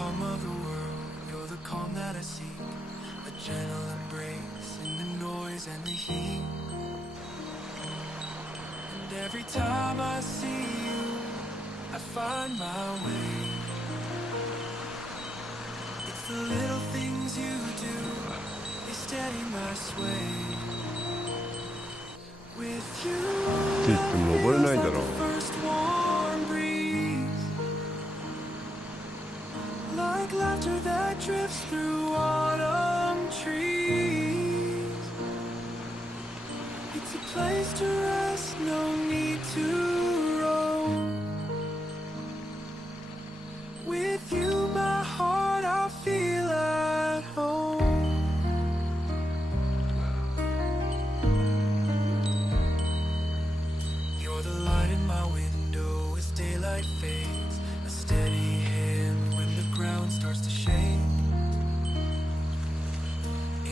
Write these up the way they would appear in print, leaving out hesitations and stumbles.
hum of the world, you're the calm that I seek, a gentle embrace in the noise and the heat. And every time I see you, I find my way. It's the little things you do, they steady my sway. With you,登れないんだろう。 first warm breeze, like laughter that drifts through autumn trees. It's a place to rest, no need to roam. With you, my heart, I feel at home. You're the light in my window as daylight fades, a steady hand when the ground starts to shake.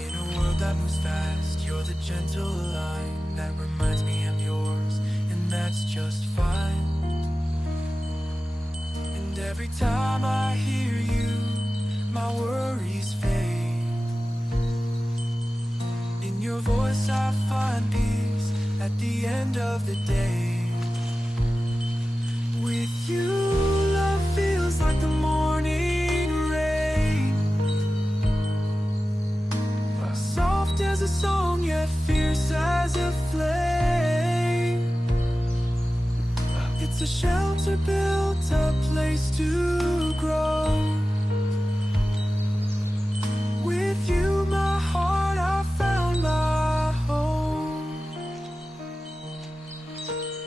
In a world that moves fast, you're the gentle line that reminds me I'm yours, and that's just fine. And every time I hear you, my worries fade. In your voice I find peace at the end of the day. With you, love feels like the morning rain, soft as a song yet fierce as a flame. It's a shelter built, a place to grow. With you, my heart, I found my home.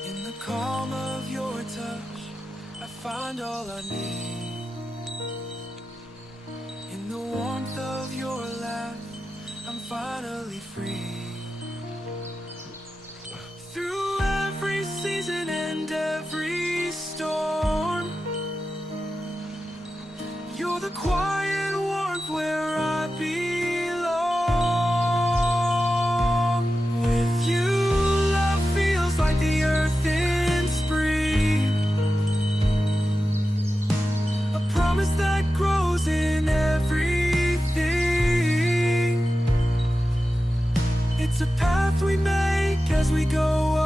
In the calm of your touch, I find all I need. In the warmth of your laugh, I'm finally free. Through every season and every storm, you're the quiet warmth where I belong. With you, love feels like the earth in spring, a promise that grows in everything. It's a path we make as we go